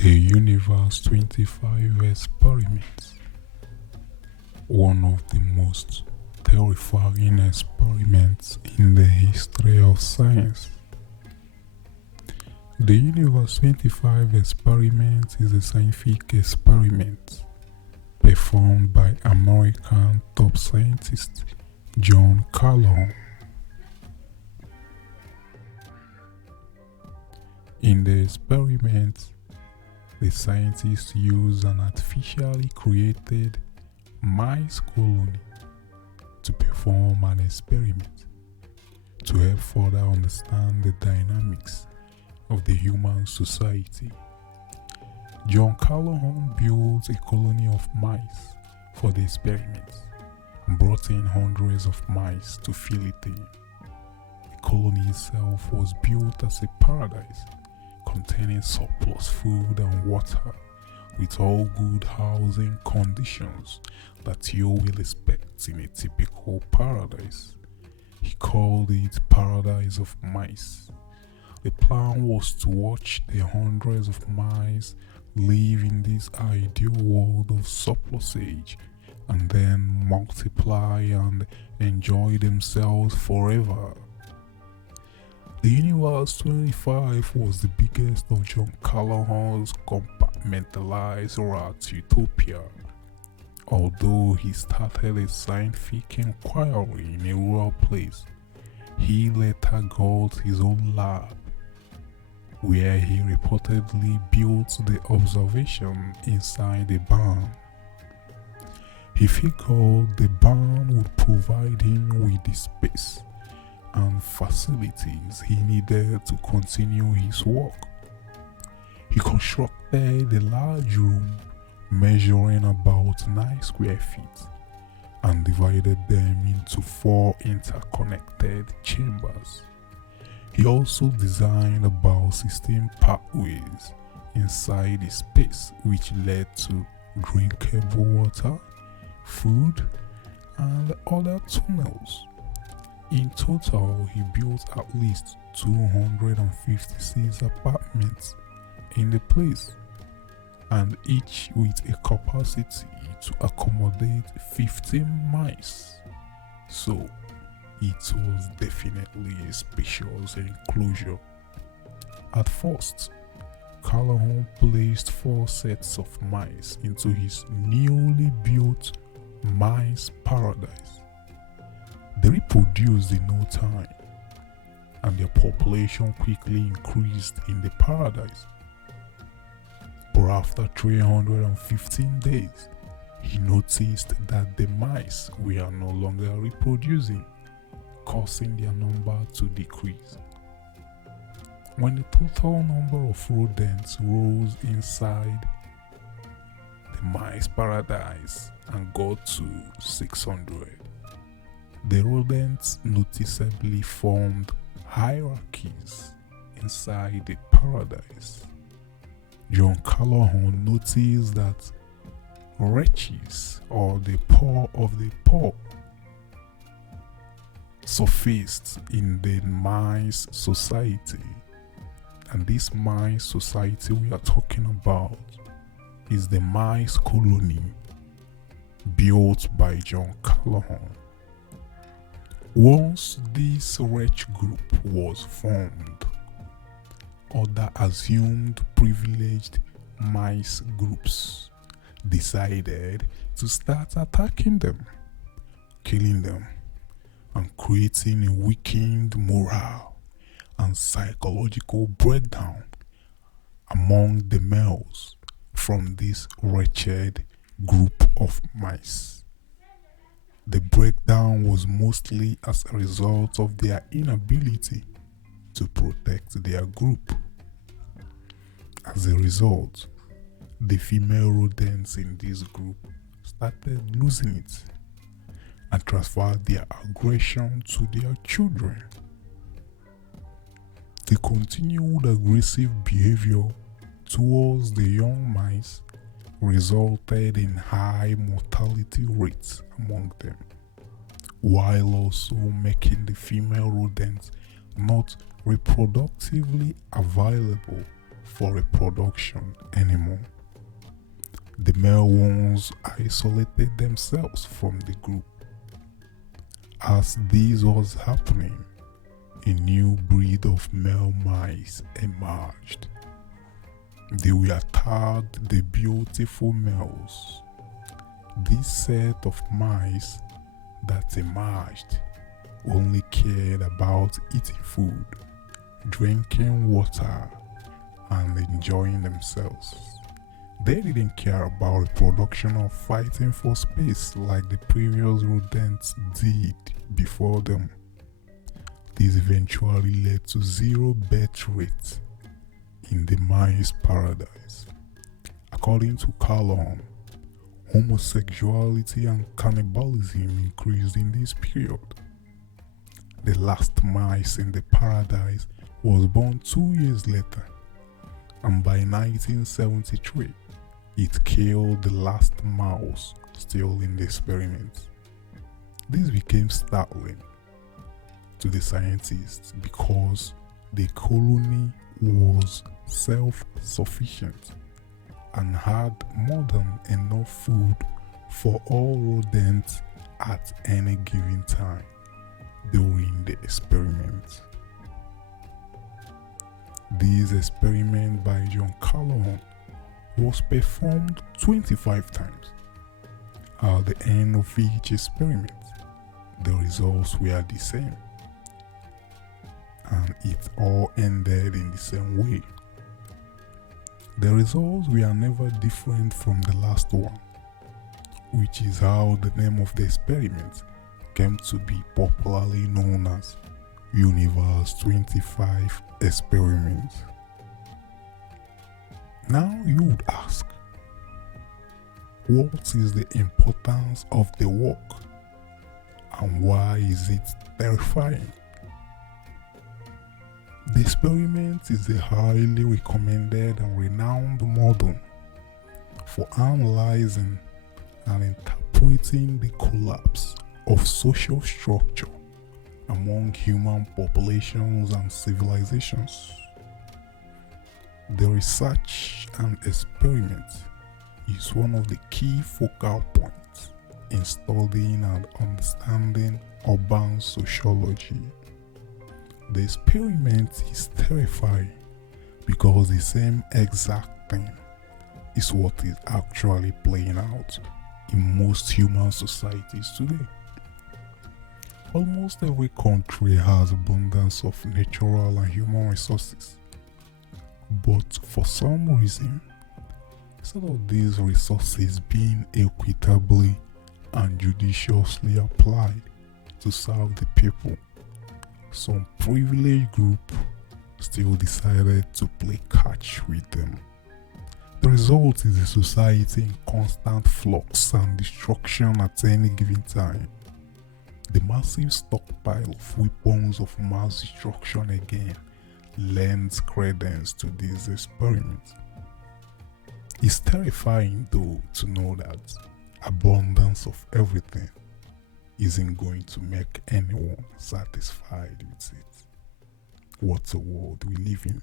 The Universe 25 experiment, one of the most terrifying experiments in the history of science. The Universe 25 experiment is a scientific experiment performed by American top scientist John Calhoun. In the experiment, the scientists used an artificially created mice colony to perform an experiment to help further understand the dynamics of the human society. John Calhoun built a colony of mice for the experiment and brought in hundreds of mice to fill it in. The colony itself was built as a paradise containing surplus food and water with all good housing conditions that you will expect in a typical paradise. He called it Paradise of Mice. The plan was to watch the hundreds of mice live in this ideal world of surplusage and then multiply and enjoy themselves forever. The Universe 25 was the biggest of John Calhoun's compartmentalized rat utopia. Although he started a scientific inquiry in a rural place, he later got his own lab, where he reportedly built the observation inside a barn. He figured the barn would provide him with the space and facilities he needed to continue his work. He constructed a large room measuring about 9 square feet and divided them into 4 interconnected chambers. He also designed about 16 pathways inside the space which led to drinkable water, food, and other tunnels. In total, he built at least 256 apartments in the place, and each with a capacity to accommodate 15 mice. So, it was definitely a spacious enclosure. At first, Calhoun placed 4 sets of mice into his newly built mice paradise. They reproduced in no time, and their population quickly increased in the paradise. But after 315 days, he noticed that the mice were no longer reproducing, causing their number to decrease. When the total number of rodents rose inside the mice paradise and got to 600, the rodents noticeably formed hierarchies inside the paradise. John Calhoun noticed that wretches, or the poor of the poor, surfaced in the mice society. And this mice society we are talking about is the mice colony built by John Calhoun. Once this wretch group was formed, other assumed privileged mice groups decided to start attacking them, killing them, and creating a weakened morale and psychological breakdown among the males from this wretched group of mice. The breakdown was mostly as a result of their inability to protect their group. As a result, the female rodents in this group started losing it and transferred their aggression to their children. The continued aggressive behavior towards the young mice resulted in high mortality rates among them, while also making the female rodents not reproductively available for reproduction anymore. The male ones isolated themselves from the group. As this was happening, a new breed of male mice emerged. They were tagged the beautiful males. This set of mice that emerged only cared about eating food, drinking water, and enjoying themselves. They didn't care about reproduction or fighting for space like the previous rodents did before them. This eventually led to zero birth rate in the mice paradise. According to Calhoun, homosexuality and cannibalism increased in this period. The last mice in the paradise was born 2 years later, and by 1973, it killed the last mouse still in the experiment. This became startling to the scientists because the colony was self-sufficient and had more than enough food for all rodents at any given time during the experiment. This experiment by John Calhoun was performed 25 times. At the end of each experiment, the results were the same, and it all ended in the same way. The results were never different from the last one, which is how the name of the experiment came to be popularly known as Universe 25 Experiment. Now you would ask, what is the importance of the work and why is it terrifying? The experiment is a highly recommended and renowned model for analyzing and interpreting the collapse of social structure among human populations and civilizations. The research and experiment is one of the key focal points in studying and understanding urban sociology. The experiment is terrifying because the same exact thing is what is actually playing out in most human societies today. Almost every country has abundance of natural and human resources. But for some reason, instead of these resources being equitably and judiciously applied to serve the people, some privileged group still decided to play catch with them. The result is a society in constant flux and destruction at any given time. The massive stockpile of weapons of mass destruction again lends credence to this experiment. It's terrifying though to know that abundance of everything isn't going to make anyone satisfied with it. What a world we live in.